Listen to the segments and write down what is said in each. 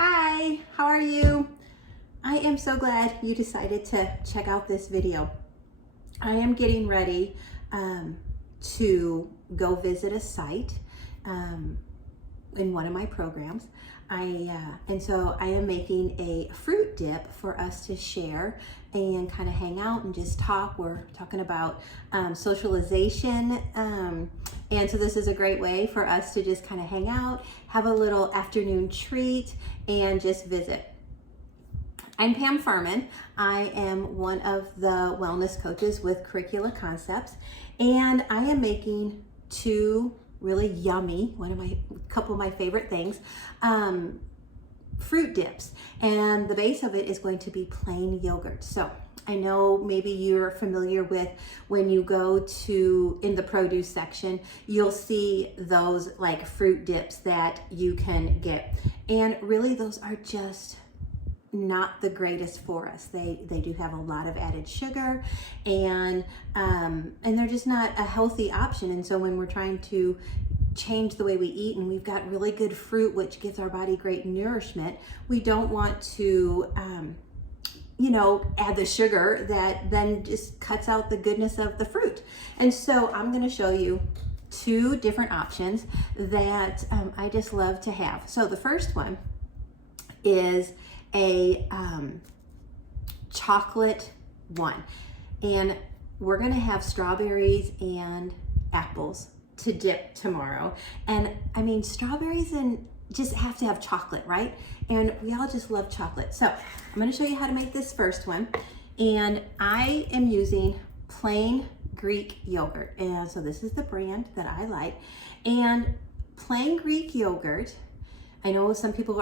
Hi, how are you? I am so glad you decided to check out this video. I am getting ready to go visit a site in one of my programs. And so I am making a fruit dip for us to share and kind of hang out and just talk. We're talking about socialization. And so this is a great way for us to just kind of hang out, have a little afternoon treat, and just visit. I'm Pam Furman. I am one of the wellness coaches with Curricula Concepts, and I am making two really yummy, couple of my favorite things, fruit dips. And the base of it is going to be plain yogurt. So I know maybe you're familiar with when you go to in the produce section, you'll see those like fruit dips that you can get. And really those are just not the greatest for us. They do have a lot of added sugar, and they're just not a healthy option. And so when we're trying to change the way we eat, and we've got really good fruit which gives our body great nourishment, we don't want to add the sugar that then just cuts out the goodness of the fruit. And so I'm going to show you two different options that I just love to have. So the first one is a chocolate one, and we're gonna have strawberries and apples to dip tomorrow. And I mean, strawberries and just have to have chocolate, right? And we all just love chocolate. So I'm gonna show you how to make this first one, and I am using plain Greek yogurt. And so this is the brand that I like. And plain Greek yogurt, I know some people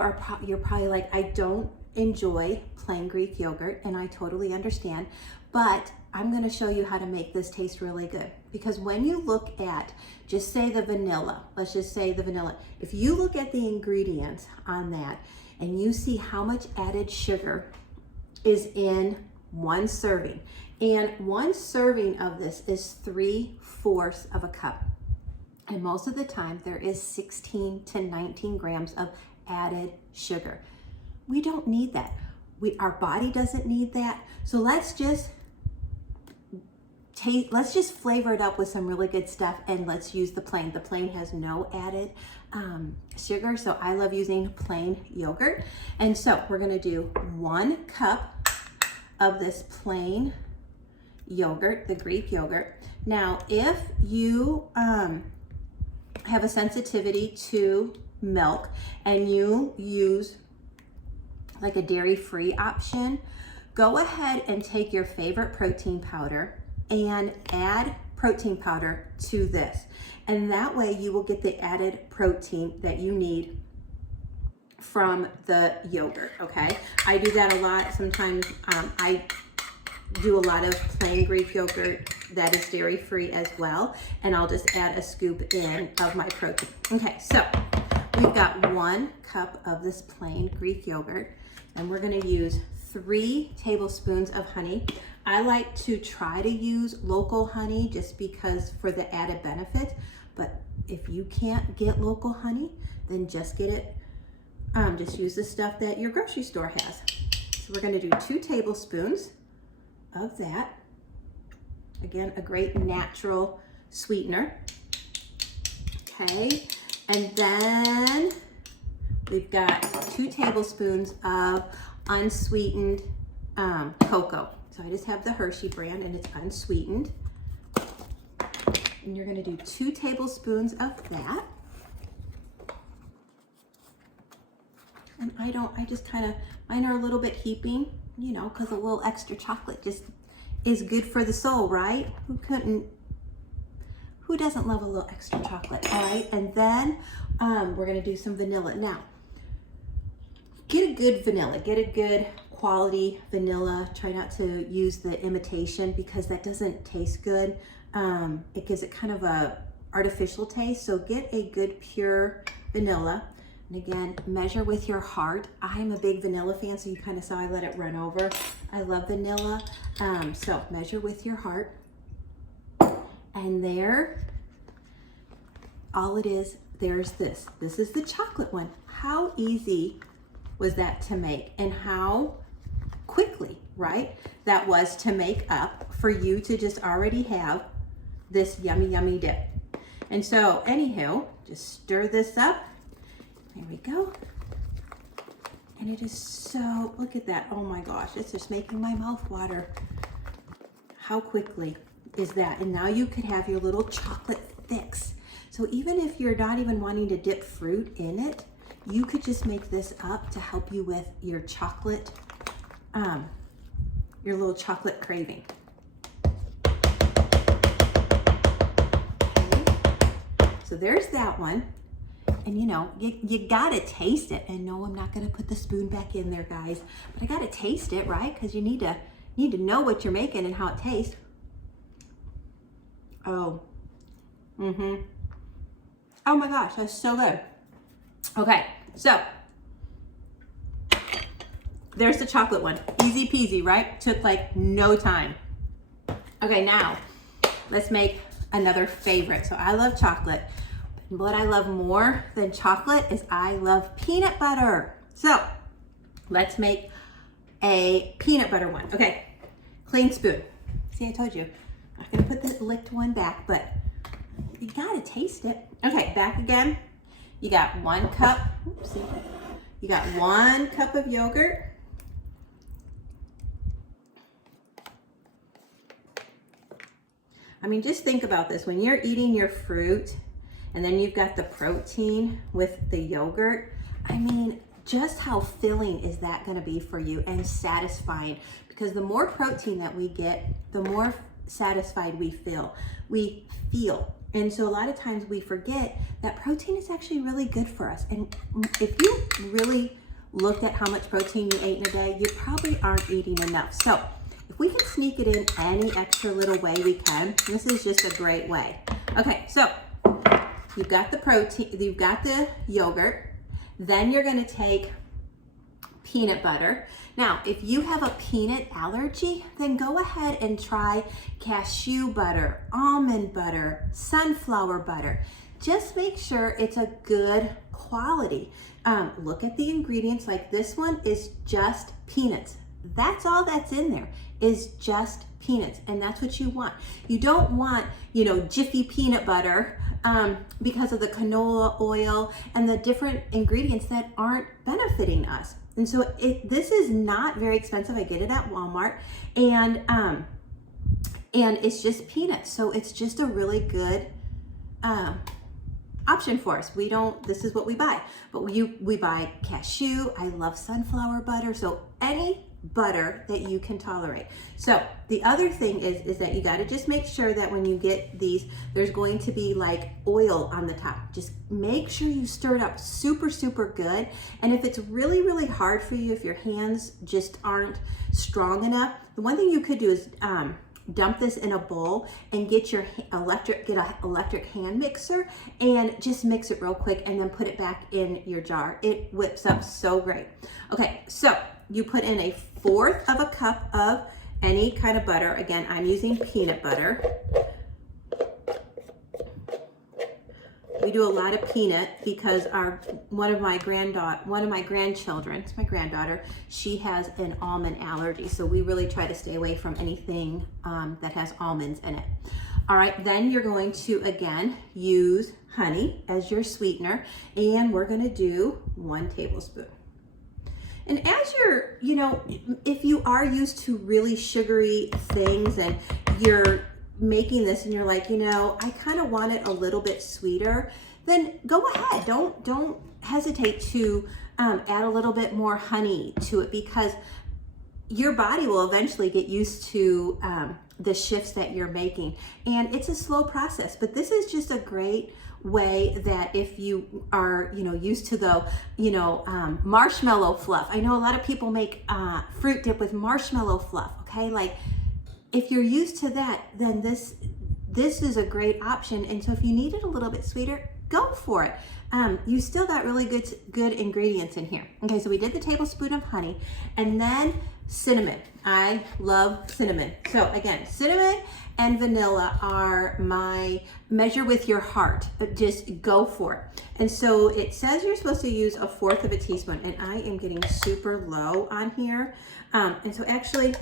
you're probably like, I don't enjoy plain Greek yogurt, and I totally understand, but I'm going to show you how to make this taste really good. Because when you look at, just say the vanilla, let's just say the vanilla, if you look at the ingredients on that and you see how much added sugar is in one serving, and one serving of this is 3/4 of a cup. And most of the time there is 16 to 19 grams of added sugar. We don't need that. Our body doesn't need that. So let's just flavor it up with some really good stuff, and let's use the plain. The plain has no added sugar, so I love using plain yogurt. And so we're gonna do 1 cup of this plain yogurt, the Greek yogurt. Now, if you have a sensitivity to milk and you use like a dairy-free option, go ahead and take your favorite protein powder and add protein powder to this. And that way you will get the added protein that you need from the yogurt, okay? I do that a lot. Sometimes I do a lot of plain Greek yogurt that is dairy-free as well, and I'll just add a scoop in of my protein. Okay, so we've got 1 cup of this plain Greek yogurt, and we're gonna use 3 tablespoons of honey. I like to try to use local honey just because for the added benefit, but if you can't get local honey, then just get it, just use the stuff that your grocery store has. So we're gonna do 2 tablespoons of that. Again, a great natural sweetener. Okay, and then we've got 2 tablespoons of unsweetened cocoa. So I just have the Hershey brand, and it's unsweetened. And you're gonna do 2 tablespoons of that. And mine are a little bit heaping, because a little extra chocolate just is good for the soul, right? Who doesn't love a little extra chocolate? All right, and then we're gonna do some vanilla. Now, get a good vanilla, get a good quality vanilla. Try not to use the imitation because that doesn't taste good. It gives it kind of a artificial taste. So get a good pure vanilla. And again, measure with your heart. I'm a big vanilla fan, so you kind of saw I let it run over. I love vanilla. So measure with your heart. And there, all it is, there's this. This is the chocolate one. How easy was that to make, and how quickly, right, that was to make up for you to just already have this yummy, yummy dip. And so anywho, just stir this up. There we go. And it is so, look at that. Oh my gosh, it's just making my mouth water. How quickly is that? And now you could have your little chocolate fix. So even if you're not even wanting to dip fruit in it, you could just make this up to help you with your chocolate, your little chocolate craving. So there's that one. And you know, you gotta taste it. And no, I'm not gonna put the spoon back in there, guys, but I gotta taste it, right? Because you need to know what you're making and how it tastes. Oh, oh my gosh, that's so good. Okay, so there's the chocolate one. Easy peasy, right? Took like no time. Okay, now let's make another favorite. So I love chocolate. What I love more than chocolate is I love peanut butter. So let's make a peanut butter one. Okay, clean spoon. See, I told you. I'm not gonna put the licked one back, but you gotta taste it. Okay, back again. You got 1 cup, oopsie. You got 1 cup of yogurt. I mean, just think about this. When you're eating your fruit and then you've got the protein with the yogurt, I mean, just how filling is that gonna be for you and satisfying? Because the more protein that we get, the more satisfied we feel. And so a lot of times we forget that protein is actually really good for us. And if you really looked at how much protein you ate in a day, you probably aren't eating enough. So if we can sneak it in any extra little way we can, this is just a great way. Okay, so you've got the protein, you've got the yogurt, then you're gonna take peanut butter. Now, if you have a peanut allergy, then go ahead and try cashew butter, almond butter, sunflower butter. Just make sure it's a good quality. Look at the ingredients. Like this one is just peanuts. That's all that's in there, is just peanuts, and that's what you want. You don't want, you know, Jiffy peanut butter because of the canola oil and the different ingredients that aren't benefiting us. And so this is not very expensive. I get it at Walmart, and it's just peanuts. So it's just a really good option for us. This is what we buy, but we buy cashew. I love sunflower butter. So any butter that you can tolerate. So the other thing is that you got to just make sure that when you get these, there's going to be like oil on the top. Just make sure you stir it up super, super good. And if it's really, really hard for you, if your hands just aren't strong enough, the one thing you could do is dump this in a bowl and get an electric hand mixer and just mix it real quick and then put it back in your jar. It whips up so great. Okay, so you put in 1/4 of a cup of any kind of butter. Again, I'm using peanut butter. We do a lot of peanut because one of my grandchildren, it's my granddaughter, she has an almond allergy. So we really try to stay away from anything that has almonds in it. All right, then you're going to, again, use honey as your sweetener, and we're gonna do 1 tablespoon. And as you're, you know, if you are used to really sugary things and you're making this and you're like, you know, I kind of want it a little bit sweeter, then go ahead. Don't hesitate to add a little bit more honey to it, because your body will eventually get used to the shifts that you're making. And it's a slow process, but this is just a great way that if you are, you know, used to the, you know, marshmallow fluff. I know a lot of people make fruit dip with marshmallow fluff, okay? Like, if you're used to that, then this is a great option. And so if you need it a little bit sweeter, go for it. you still got really good ingredients in here. Okay, so we did the tablespoon of honey, and then cinnamon. I love cinnamon. So again, cinnamon and vanilla are my measure with your heart. Just go for it. And so it says you're supposed to use 1/4 of a teaspoon, and I am getting super low on here. And so actually,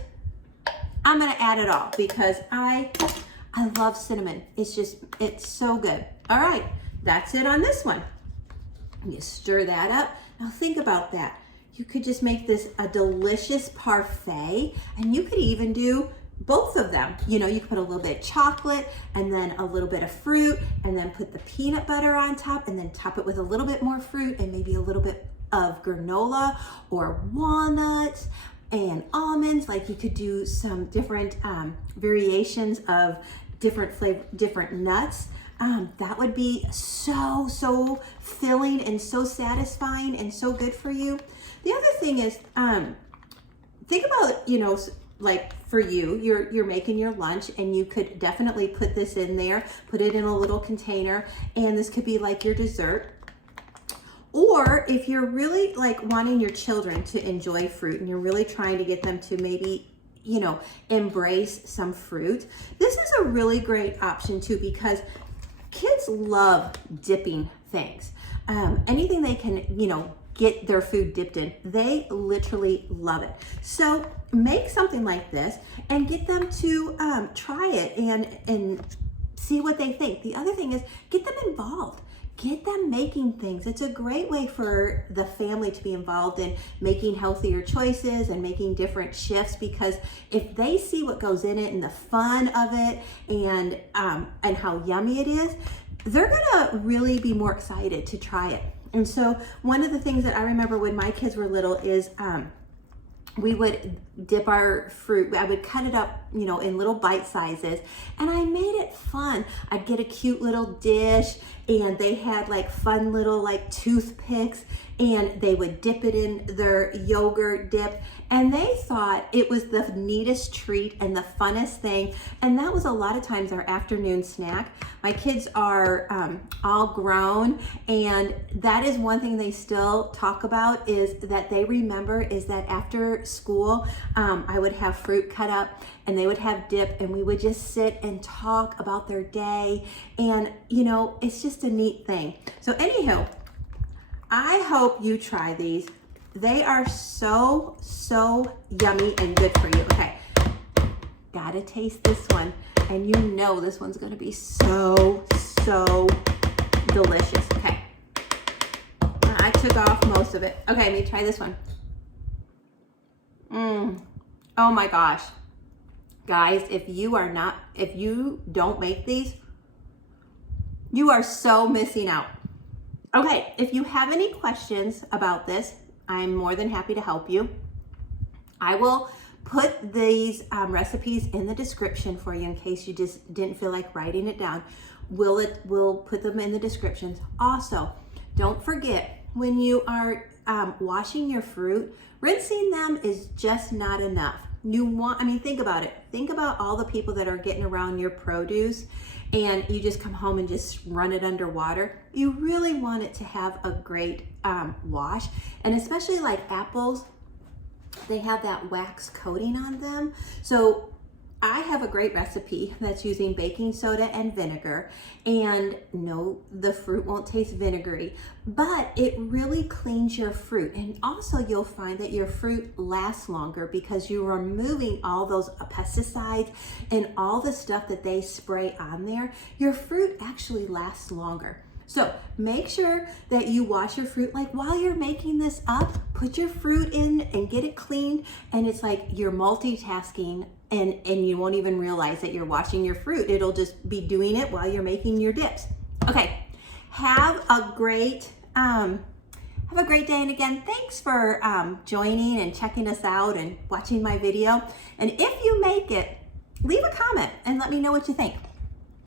I'm gonna add it all because I love cinnamon. It's so good. All right, that's it on this one. You stir that up. Now think about that. You could just make this a delicious parfait, and you could even do both of them. You know, you could put a little bit of chocolate and then a little bit of fruit, and then put the peanut butter on top, and then top it with a little bit more fruit and maybe a little bit of granola or walnuts and almonds. Like you could do some different variations of different nuts. That would be so filling and so satisfying and so good for you. The other thing is, think about, you know, like for you, you're making your lunch, and you could definitely put this in there, put it in a little container, and this could be like your dessert. Or if you're really like wanting your children to enjoy fruit and you're really trying to get them to maybe, you know, embrace some fruit, this is a really great option too, because kids love dipping things. Anything they can, you know, get their food dipped in, they literally love it. So make something like this and get them to try it and see what they think. The other thing is, get them involved. Get them making things. It's a great way for the family to be involved in making healthier choices and making different shifts, because if they see what goes in it and the fun of it and how yummy it is, they're gonna really be more excited to try it. And so one of the things that I remember when my kids were little is we would dip our fruit. I would cut it up, you know, in little bite sizes, and I made it fun. I'd get a cute little dish, and they had like fun little like toothpicks, and they would dip it in their yogurt dip, and they thought it was the neatest treat and the funnest thing. And that was a lot of times our afternoon snack. My kids are all grown, and that is one thing they still talk about, is that they remember is that after school, I would have fruit cut up and they would have dip, and we would just sit and talk about their day. And you know, it's just a neat thing. So anywho, I hope you try these. They are so yummy and good for you. Okay, gotta taste this one, and you know this one's gonna be so delicious. Okay, I took off most of it. Okay, let me try this one. Oh my gosh, guys, if you don't make these, you are so missing out. Okay, if you have any questions about this, I'm more than happy to help you. I will put these recipes in the description for you in case you just didn't feel like writing it down. We'll put them in the descriptions. Also, don't forget, when you are washing your fruit, rinsing them is just not enough. Think about it. Think about all the people that are getting around your produce, and you just come home and just run it under water. You really want it to have a great wash, and especially like apples, they have that wax coating on them. So I have a great recipe that's using baking soda and vinegar, and no, the fruit won't taste vinegary, but it really cleans your fruit. And also you'll find that your fruit lasts longer because you're removing all those pesticides and all the stuff that they spray on there. Your fruit actually lasts longer. So make sure that you wash your fruit. Like while you're making this up, put your fruit in and get it cleaned, and it's like you're multitasking, and you won't even realize that you're washing your fruit. It'll just be doing it while you're making your dips. Okay, have a great day. And again, thanks for joining and checking us out and watching my video. And if you make it, leave a comment and let me know what you think.